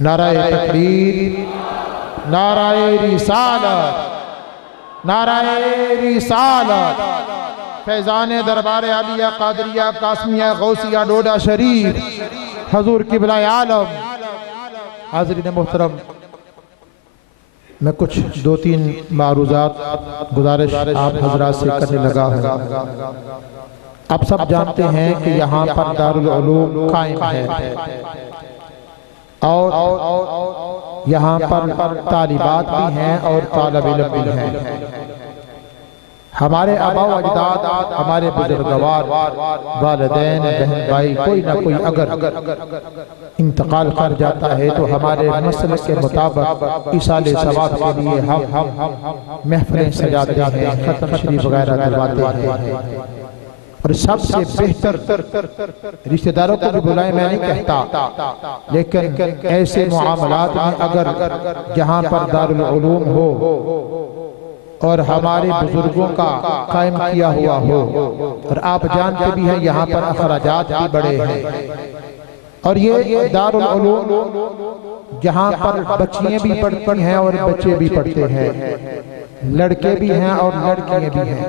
نعرہ تکبیر، نعرہ رسالت، نعرہ رسالت۔ فیضان دربار عالیہ قادریہ قاسمیہ غوثیہ ڈوڈا شریف حضور قبلہ عالم۔ حاضرین محترم، میں کچھ دو تین معروضات گزارش آپ حضرات سے کرنے لگا ہوں۔ آپ سب جانتے ہیں کہ یہاں پر دارالعلوم قائم ہے اور یہاں پر طالبات بھی ہیں اور طالب علم بھی ہیں۔ ہمارے آبا و اجداد، ہمارے بزرگوار، والدین، بہن بھائی، کوئی نہ کوئی اگر انتقال کر جاتا ہے تو ہمارے مسلک کے مطابق ایصال ثواب کے لیے ہم محفلیں سجاتے ہیں، ختم شریف وغیرہ دلواتے ہیں۔ اور سب سے بہتر رشتہ داروں کو بھی بلائیں، میں نہیں کہتا، لیکن ایسے معاملات میں اگر جہاں پر دارالعلوم ہو اور ہمارے بزرگوں کا قائم کیا ہوا ہو، اور آپ جانتے بھی ہیں یہاں پر اخراجات بھی بڑے ہیں، اور یہ دارالعلوم جہاں پر بچیاں بھی پڑھتی ہیں اور بچے بھی پڑھتے ہیں، لڑکے بھی ہیں اور لڑکیاں بھی ہیں۔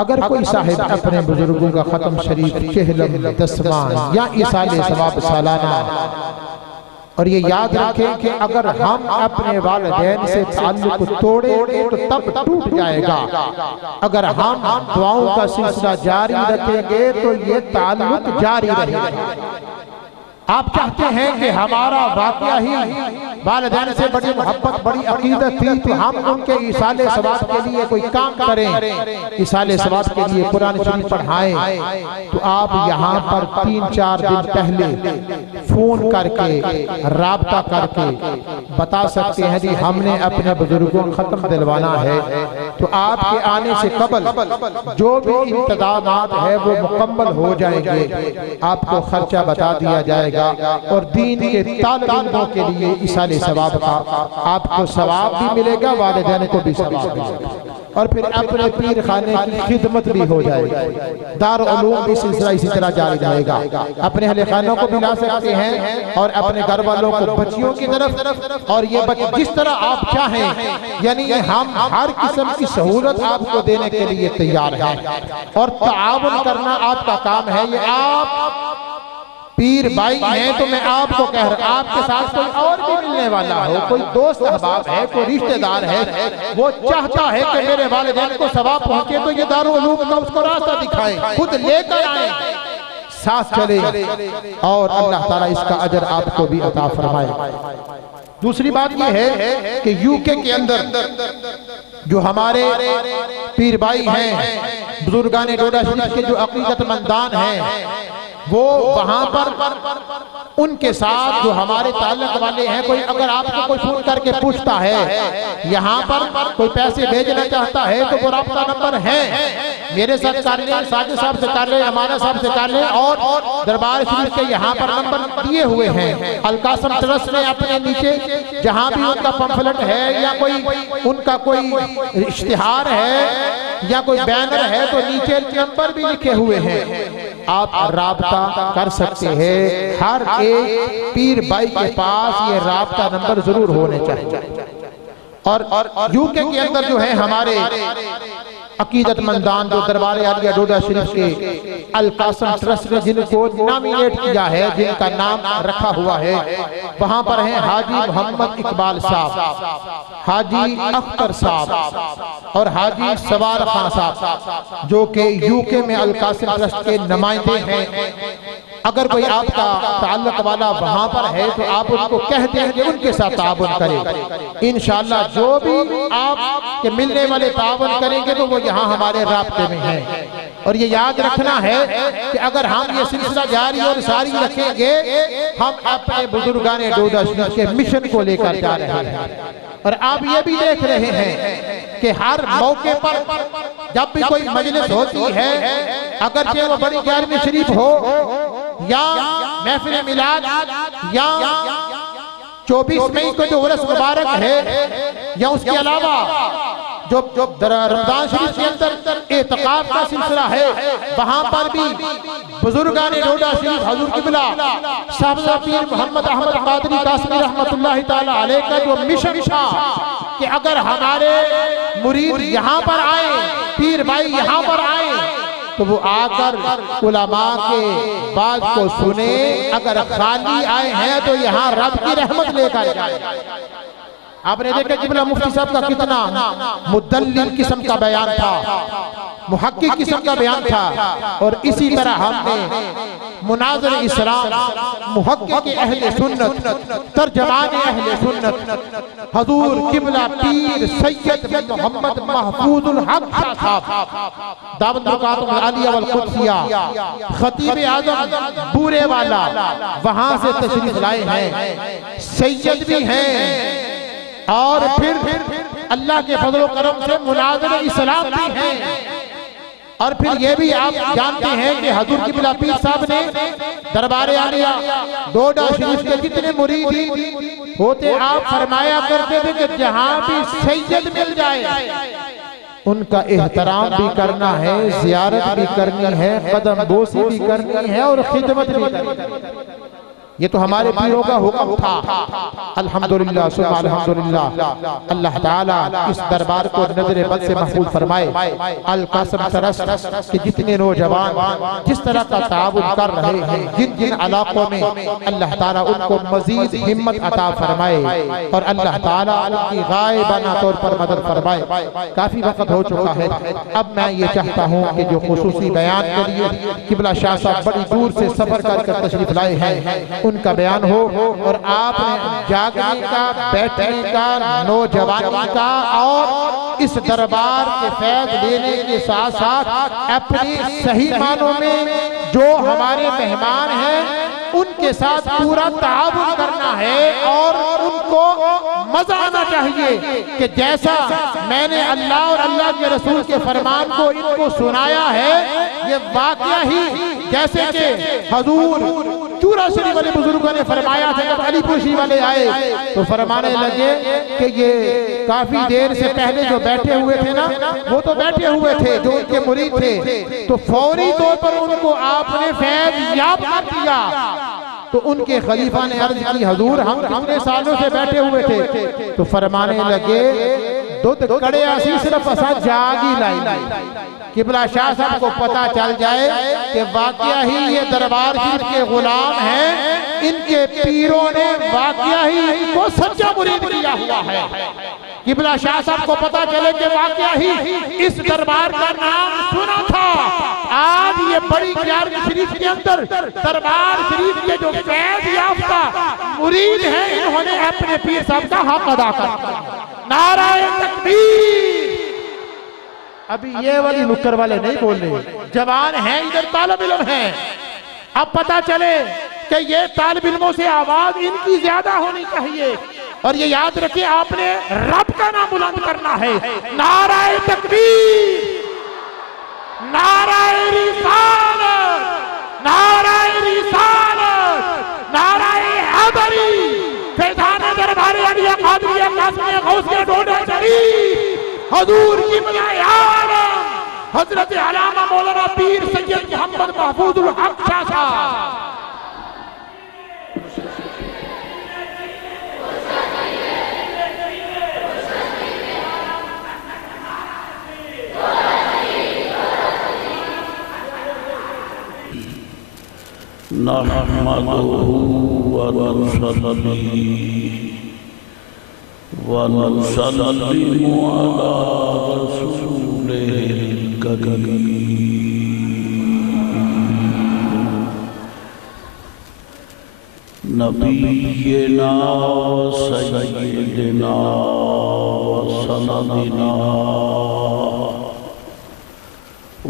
اگر کوئی صاحب اپنے بزرگوں کا ختم شریف، چہلم، دسواں یا ایصال ثواب سالانہ، اور یہ یاد رکھیں کہ اگر ہم اپنے والدین سے تعلق توڑیں گے تو تب ٹوٹ جائے گا، اگر ہم دعاؤں کا سلسلہ جاری رکھیں گے تو یہ تعلق جاری رہے گا۔ آپ چاہتے ہیں کہ ہمارا واقعہ ہی والدین سے بڑی محبت، بڑی عقیدت تھی تو ہم ان کے ایصال ثواب کے لیے کوئی کام کریں، ایصال ثواب کے لیے قرآن شریف پڑھائیں، تو آپ یہاں پر 3-4 دن پہلے فون کر کے، رابطہ کر کے بتا سکتے ہیں جی ہم نے اپنے بزرگوں ختم دلوانا ہے، تو آپ کے آنے سے قبل جو بھی انتظامات ہے وہ مکمل ہو جائیں گے، آپ کو خرچہ بتا دیا جائے گا، اور دین کے طالب علموں کے لیے ایصال ثواب کا آپ کو ثواب بھی ملے گا، والدین کو بھی ثواب ملے گا، اور پھر اپنے پیر خانے کی خدمت بھی ہو جائے گی۔ دارالعلوم بھی سلسلہ اسی طرح جاری رہے گا۔ اپنے اہل خانوں کو بھی لا سکتے ہیں اور اپنے گھر والوں کو بچیوں کی طرف، اور یہ جس طرح آپ چاہیں، یعنی ہم ہر قسم کی سہولت آپ کو دینے کے لیے تیار ہیں، اور تعاون کرنا آپ کا کام ہے۔ یہ آپ پیر بھائی ہیں تو میں آپ کو کہہ رہا ہوں، آپ کے ساتھ کوئی اور بھی ملنے والا ہو، کوئی دوست احباب ہے، کوئی رشتہ دار ہے، وہ چاہتا ہے کہ میرے والدین کو ثواب پہنچے تو یہ دارالعلوم کا اس کو راستہ دکھائیں، خود لے کر آئیں، ساتھ چلیں، اور اللہ تعالیٰ اس کا اجر آپ کو بھی عطا فرمائے۔ دوسری بات یہ ہے کہ یوکے کے اندر جو ہمارے پیر بھائی ہیں، بزرگان ڈوڈا شریف کے جو عقیدت مندان ہیں، وہ وہاں پر ان کے ساتھ جو ہمارے تعلق والے ہیں، کوئی اگر آپ کو کوئی فون کر کے پوچھتا ہے، یہاں پر کوئی پیسے بھیجنا چاہتا ہے تو وہ رابطہ نمبر ہے، میرے ساتھ کر لیں، ساجد صاحب سے کر لیں، امانہ صاحب سے کر لیں، اور دربار شریف کے یہاں پر نمبر دیے ہوئے ہیں۔ القاسم ٹرسٹ نے اپنے نیچے جہاں بھی ان کا پمفلٹ ہے یا کوئی ان کا کوئی اشتہار ہے یا کوئی بینر ہے تو نیچے نمبر بھی لکھے ہوئے ہیں، آپ رابطہ کر سکتے ہیں۔ ہر ایک پیر بھائی کے پاس یہ رابطہ نمبر ضرور ہونے چاہیے۔ اور یوکے کے اندر جو ہے ہمارے عقیدت مندان جو دربار عالیہ ڈوڈا شریف کے القاسم ٹرسٹ نے جن کو نامینیٹ کیا ہے، جن کا نام رکھا ہوا ہے، وہاں پر ہیں حاجی محمد اقبال صاحب، حاجی اختر صاحب اور حاجی سوار خان صاحب، جو کہ یوکے میں القاسم ٹرسٹ کے نمائندے ہیں۔ اگر کوئی آپ کا تعلق والا وہاں پر ہے تو آپ ان کو کہہ دیں کہ ان کے ساتھ تعاون کریں، انشاءاللہ جو بھی آپ کے ملنے والے تعاون کریں گے تو وہ یہاں ہمارے رابطے میں ہیں۔ اور یہ یاد رکھنا ہے کہ اگر ہم یہ سلسلہ جاری اور ساری رکھیں گے، ہم اپنے بزرگان ڈوڈا شریف کے مشن کو لے کر جا رہے ہیں۔ اور آپ یہ بھی دیکھ رہے ہیں کہ ہر موقع پر جب بھی کوئی مجلس ہوتی ہے، اگرچہ وہ بڑی 11ویں شریف ہو یا محفل میلاد یا 24 مئی کو جو عرس مبارک ہے یا اس کے علاوہ جو رمضان شریف کے اندر اعتکاف کا سلسلہ ہے، وہاں پر بھی بزرگان ڈوڈا شریف حضور قبلہ صاحبزادہ پیر محمد احمد قادری قاسمی رحمت اللہ تعالیٰ علیہ کا جو مشن تھا کہ اگر ہمارے مرید یہاں پر آئیں، پیر بھائی یہاں پر آئیں، تو وہ آ کر علماء کے بات کو سنیں، اگر خالی آئے ہیں تو یہاں رب کی رحمت لے کر جائیں۔ آپ نے دیکھا قبلہ مفتی صاحب کا کتنا مدلل قسم کا بیان تھا، محقق قسم کا بیان تھا، اور اسی طرح ہم نے مناظر اسلام، محقق اہل سنت، ترجمان اہل سنت حضور قبلہ پیر سید بن محمد محفوظ الحق صاحب دعوت مقاتم العالیہ والقدسیہ خطیب اعظم بورے والا وہاں سے تشریف لائے ہیں، سید بھی ہیں، اور پھر اللہ کے فضل و کرم سے مناظر اسلام بھی ہیں۔ اور پھر یہ بھی آپ جانتے ہیں کہ حضور قبلہ پیر صاحب نے دربار عالیہ ڈوڈا شریف کے جتنے مرید ہوتے، آپ فرمایا کرتے تھے کہ جہاں بھی سید مل جائے ان کا احترام بھی کرنا ہے، زیارت بھی کرنی ہے، قدم بوسی بھی کرنی ہے، اور خدمت بھی کرنی ہے۔ یہ تو ہمارے پیروں کا حکم تھا۔ الحمدللہ ثم الحمدللہ، اللہ تعالیٰ اس دربار کو نظر بد سے محفوظ فرمائے۔ القاسم ٹرسٹ کہ جتنے نوجوان جس طرح کا تعاون کر رہے ہیں، جن جن علاقوں میں، اللہ تعالیٰ ان کو مزید ہمت عطا فرمائے، اور اللہ تعالیٰ ان کی غائبانہ طور پر مدد فرمائے۔ کافی وقت ہو چکا ہے، اب میں یہ چاہتا ہوں کہ جو خصوصی بیان کے لیے قبلہ شاہ صاحب بڑی دور سے سفر کر تشریف لائے ہیں، ان کا بیان ہو، اور آپ نے جاگنے کا، بیٹھنے کا، نوجوانی کا، اور اس دربار کے فیض لینے کے ساتھ ساتھ اپنی صحیح معنوں میں جو ہمارے مہمان ہیں ان کے ساتھ پورا تعاون کرنا ہے، اور ان کو مزہ آنا چاہیے کہ جیسا میں نے اللہ اور اللہ کے رسول کے فرمان کو ان کو سنایا ہے، یہ واقعہ ہی جیسے کہ حضور چورا شریف والے بزرگوں نے فرمایا تھا، جب علی پوشی والے آئے تو فرمانے لگے کہ یہ کافی دیر سے پہلے جو بیٹھے ہوئے تھے نا، وہ تو بیٹھے ہوئے تھے جو ان کے مرید تھے، تو فوری طور پر ان کو آپ نے فیض یاب کر دیا۔ تو ان کے خلیفہ نے عرض کی، حضور ہم کتنے سالوں سے بیٹھے ہوئے تھے؟ تو فرمانے لگے دودھ کڑے آسی صرف اسا جاگی لائی۔ قبلہ شاہ صاحب کو پتا چل جائے کہ واقعہ ہی یہ دربار شریف کے غلام ہیں، ان کے پیروں نے واقعہ ہی ان کو سچا مرید کیا ہوا ہے۔ قبلہ شاہ صاحب کو پتا چلے کہ واقعہ ہی اس دربار کا نام سنا تھا، آج یہ بڑی گیارہویں شریف کے اندر دربار شریف کے جو فیض یافتہ مرید ہیں، انہوں نے اپنے پیر صاحب کا حق ادا کر۔ نعرہ تکبیر! ابھی یہ والی نکر والے نہیں بول رہے، جوان ہیں، ادھر طالب علم ہیں، اب پتا چلے کہ یہ طالب علموں سے آواز ان کی زیادہ ہونی چاہیے، اور یہ یاد رکھیں آپ نے رب کا نام بلند کرنا ہے۔ نعرہ تکبیر! نعرہ رسالت! نعرہ رسالت! نعرہ حیدری! فیضان دربار عالیہ قادریہ قاسمیہ غوثیہ ڈوڈا شریف حضور قبلہ عالم حضرت علامہ مولانا پیر سید محمد محفوظ الحق شاہ صاحب۔ نحمده ونصلي ونسلم على رسوله الكريم نبينا سيدنا وسندنا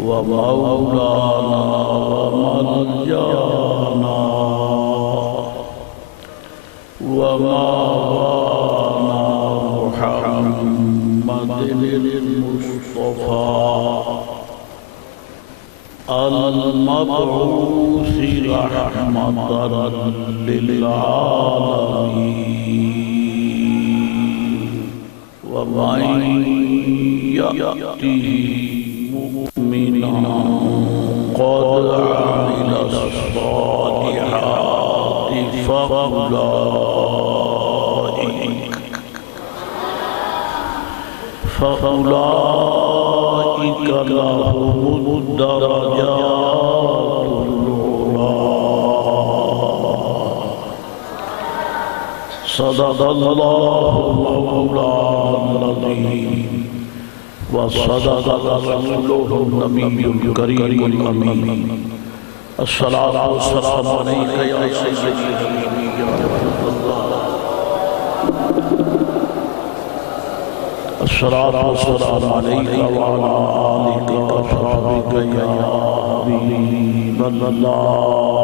ومولانا وملجانا ومولانا محمد المصطفى المبعوث رحمة للعالمين ومن يأته مؤمنا قد عمل الصالحات فأولئك لهم الدرجات صدق الله مولانا العظيم وصدق رسوله النبي الكريم الأمين الصلاة والسلام عليك يا سيدي يا رسول الله الصلاة والسلام عليك وعلى آلك وصحبك يا حبيب الله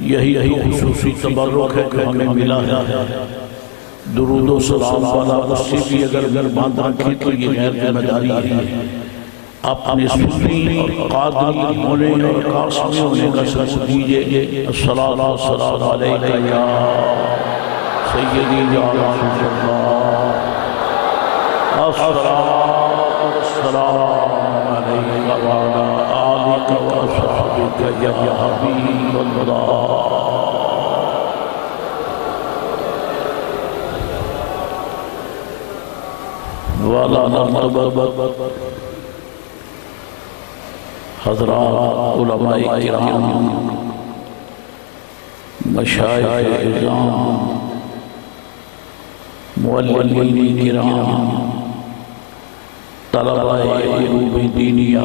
یہی خصوصی تبرک ہے کہ ہمیں ملا ہے درود و سلام والا اس سے بھی اگر باندھ رکھیں تو یہ غیر ذمہ داری ہے اپنے سنی اور قادری ہونے اور قاسمی ہونے کا ثبوت دیجئے الصلاة والسلام علیکہ یا سیدی یا رسول اللہ الصلاة والسلام علیکہ وعلا آلک وصحبک یا حبیب اللہ والا مرتبہ حضرات علماء کرام مشائخ اعظام معلمین کرام طلباء علوم دینیہ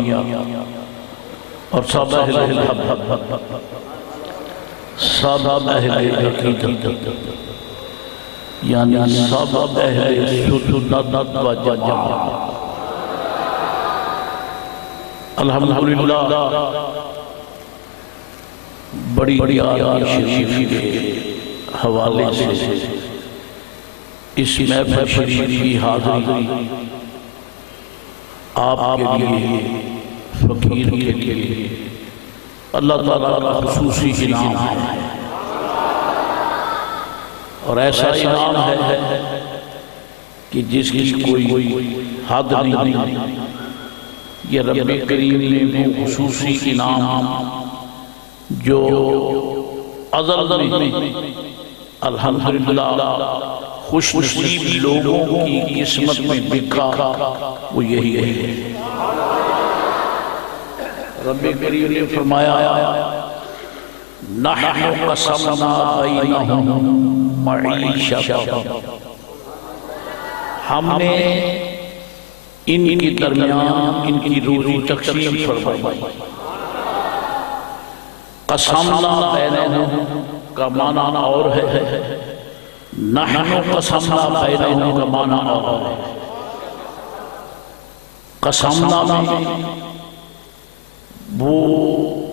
اور سب اہل الحق سب اہل حقیقت یعنی سب اہل سنت و جماعت الحمدللہ بڑی آیات شریف کے حوالے سے اس محفل شریف کی حاضری آپ کے لیے فقیر کے لیے اللہ تعالیٰ کا خصوصی انعام ہے اور ایسا انعام ہے کہ جس کی کوئی حد نہیں یہ رب کریم نے وہ خصوصی انعام جو ازل میں الحمدللہ خوش نصیب لوگوں کی قسمت میں لکھا وہ یہی ہے رب کریم نے فرمایا نحن قسمنا بینہم معیشتہم ہم نے ان کے درمیان ان کی روزی تقسیم فرمائی قسمنا بینہم کا معنی اور ہے نحن قسمنا بینہم کا معنی اور ہے قسمنا میں وہ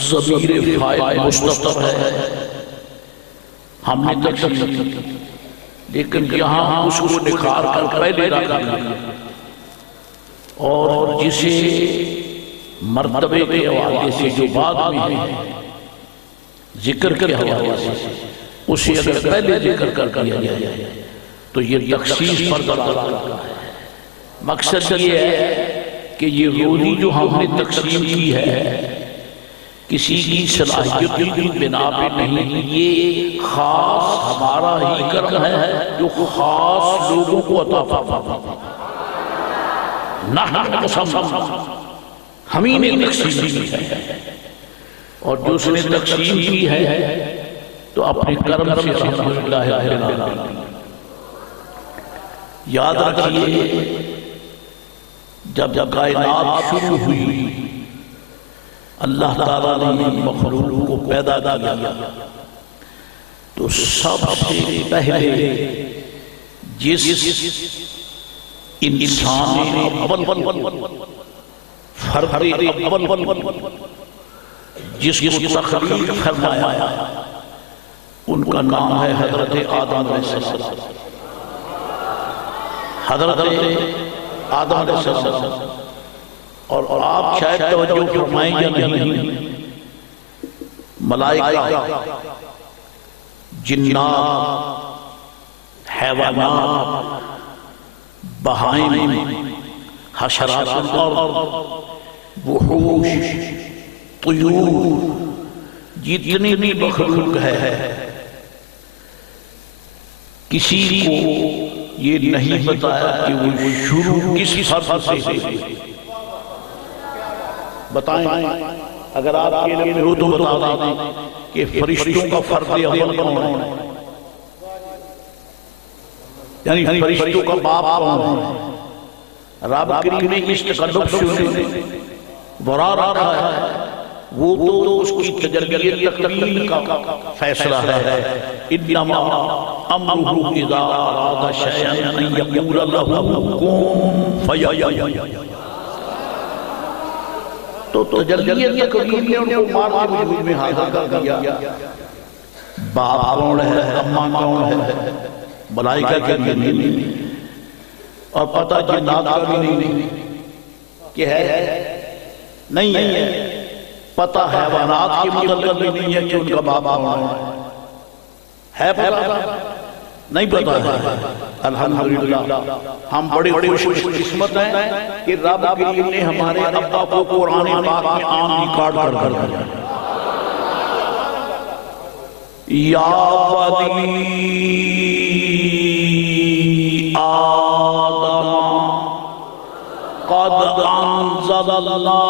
ضمیر فاعل مستتر ہے ہم نے تقسیم کی لیکن یہاں اس کو نکھار کر پہلے رکھا اور جسے مرتبے کے حوالے سے جو بعد میں ہے ذکر کے حوالے سے اسے اگر پہلے ذکر کر دیا جائے تو یہ تخصیص پر دلالت کرتا ہے مقصد یہ ہے کہ یہ روزی جو ہم نے تقسیم کی ہے کسی کی صلاحیت کی بنا پہ نہیں یہ خاص ہمارا ہی کرم ہے جو خاص لوگوں کو عطا فرماتا نحن قسمنا ہمیں نے تقسیم کی ہے اور جو اس نے تقسیم کی ہے تو اپنے کرم سے الحمدللہ رب العالمین یاد رکھیے جب کائنات شروع ہوئی اللہ تعالیٰ نے مخلوق کو پیدا کیا تو سب سے پہلے جس انسان اول فرد اول جس کو تخلیق فرمایا ان کا نام ہے حضرت آدم علیہ السلام حضرت آدم علیہ السلام اور آپ شاید توجہ فرمائیں یا نہیں ملائکہ جنات حیوانات بہائم، حشرات الارض، وحوش، طیور، جتنی بھی مخلوق ہے، کسی کو یہ نہیں بتایا کہ وہ شروع کس حرف سے ہے۔ بتائیں اگر آپ کے علم میں ہو تو بتا دیں کہ فرشتوں کا فرد اول کون ہے، یعنی فرشتوں کا باپ کون ہے۔ رب کریم نے اس تقلب سے برا رکھا ہے، وہ تو اس کی تجلی تکمیل کا فیصلہ ہے۔ انما امرہ اذا اراد شیئا ان یقول لہ کن فیکون۔ تو تجلی تکمیل نے ان کو مار کے وجود میں حاضر کر دیا۔ باپ کون ہے، اماں کون ہے، ملائکہ کے نہیں، اور پتہ جنات کا بھی نہیں کہ ہے نہیں ہے، پتہ حیوانات کے متعلق بھی نہیں ہے کہ ان کا باپ کون ہے پتہ نہیں پتہ ہے۔ الحمدللہ ہم بڑے خوش قسمت ہیں کہ رب کریم نے ہمارے ابا کو قرآن پاک میں آن ریکارڈ کر دیا۔ یا بنی آدم قد انزل اللہ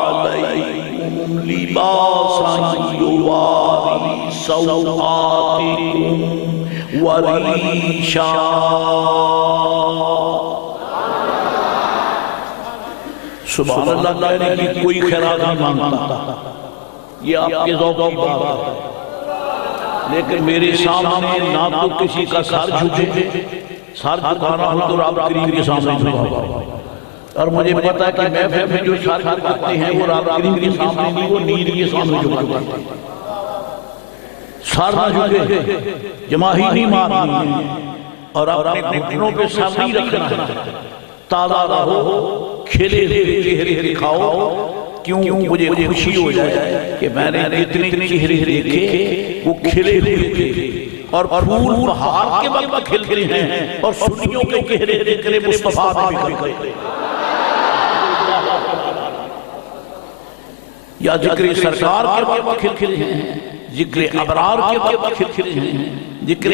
علیکم لباسا یواری سوآتکم وریشا۔ سبحان اللہ کہنے کی کوئی خیرات نہیں مانگتا، یہ آپ کے ذوق کی بات ہے، لیکن میرے سامنے نہ تو کسی کا سر جھکے، سر جھکانا ہو تو رب کریم کے سامنے جھکا، اور مجھے پتا ہے کہ محفل میں جو سر جھکاتے ہیں وہ رب کریم کے سامنے نہیں، وہ نیل کے سامنے جھکاتے ہیں۔ سر نہ جھکے، جماہیری مارنی ہے، اور اپنے گھٹنوں پہ سر نہیں رکھنا، تازہ رہو، کھلے ہوئے چہرے دکھاؤ، کیوں مجھے خوشی ہو جائے کہ میں نے اتنے چہرے دیکھے وہ کھلے ہوئے تھے، اور پھول بہار کے وقت کھلتے ہیں، اور سنیوں کے چہرے دیکھنے مصطفیٰ بھی کھلتے ہیں۔ یا ذکر سرکار کے وقت کھلتے ہیں، ذکر ابرار کے وقت کھلتے ہیں، ذکر